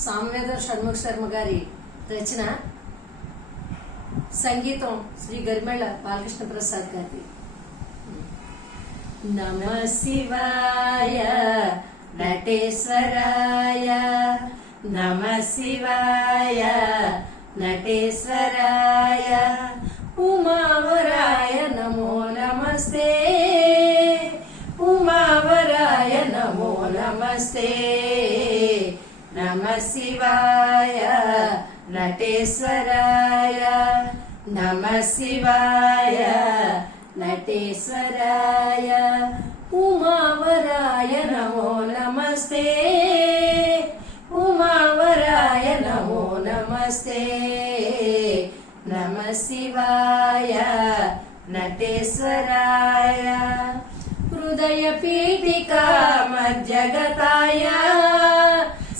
సామ్వేద షణ్ముఖ శర్మ గారి రచన, సంగీతం శ్రీ గరిమెళ్ళ బాలకృష్ణ ప్రసాద్ గారి. నమః శివాయ నటేశ్వరాయ, నమః శివాయ నటేశ్వరాయ, ఉమావరాయ నమో నమస్తే, ఉమావరాయ నమో నమస్తే. నమః శివాయ నటేశ్వరాయ, నమః శివాయ నటేశ్వరాయ, ఉమావరాయ నమో నమస్తే, ఉమావరాయ నమో నమస్తే. నమః శివాయ నటేశ్వరాయ, హృదయ పీఠికా మజ్జగతాయ,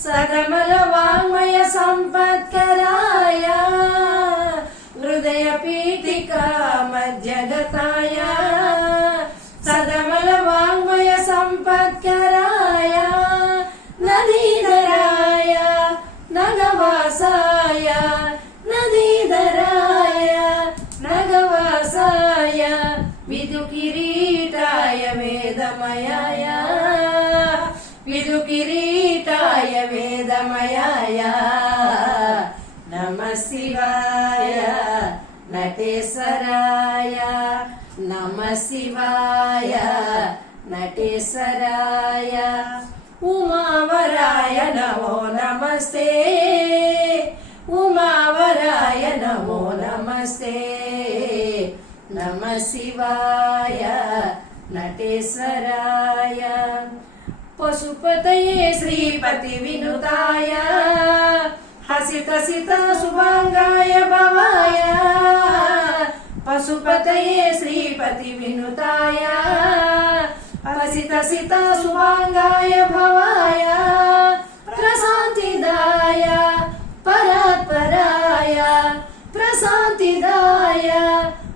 సకమల వాంగ్మయ సంపత్కరాయ, హృదయ పీఠికా మజ్జగతాయ, సకమల వాంగ్మయ సంపత్కరాయ, నదీధరాయ నగవాసాయ, నదీధరాయ నగవాసాయ, విదు కిరీటాయ వేదమయాయ, విదు కిరీటాయ వేదమయాయ. నమః శివాయ నటేశ్వరాయ, నమః శివాయ నటేశ్వరాయ, ఉమావరాయ నమో నమస్తే, ఉమావరాయ నమో నమస్తే. నమః శివాయ నటేశ్వరాయ, పశుపతయే శ్రీపతి వినుతాయ, హసిత సిత శుభాంగాయ భవాయ, పశుపతయే శ్రీపతి వినుతాయ, హసిత సిత శుభాంగాయ భవాయ, ప్రశాంతిదాయ పరాత్పరాయ, ప్రశాంతిదాయ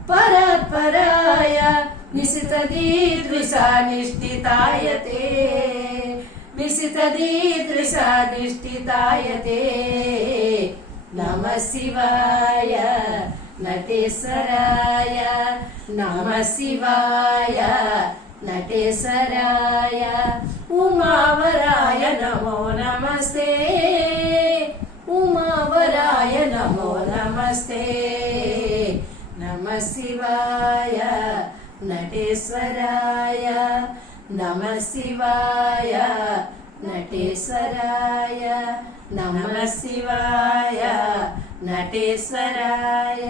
పరాత్పరాయ, నిశితదీదృశా నిష్ఠితాయతే, నిశితదీదృశా నిష్ఠితాయతే. నమః శివాయ నటేశ్వరాయ, నమః శివాయ నటేశ్వరాయ, ఉమావరాయ నమో నమస్తే, ఉమావరాయ నమో నమస్తే. నమః శివాయ నటేశ్వరాయ, నమః శివాయ నటేశ్వరాయ, నమః శివాయ నటేశ్వరాయ.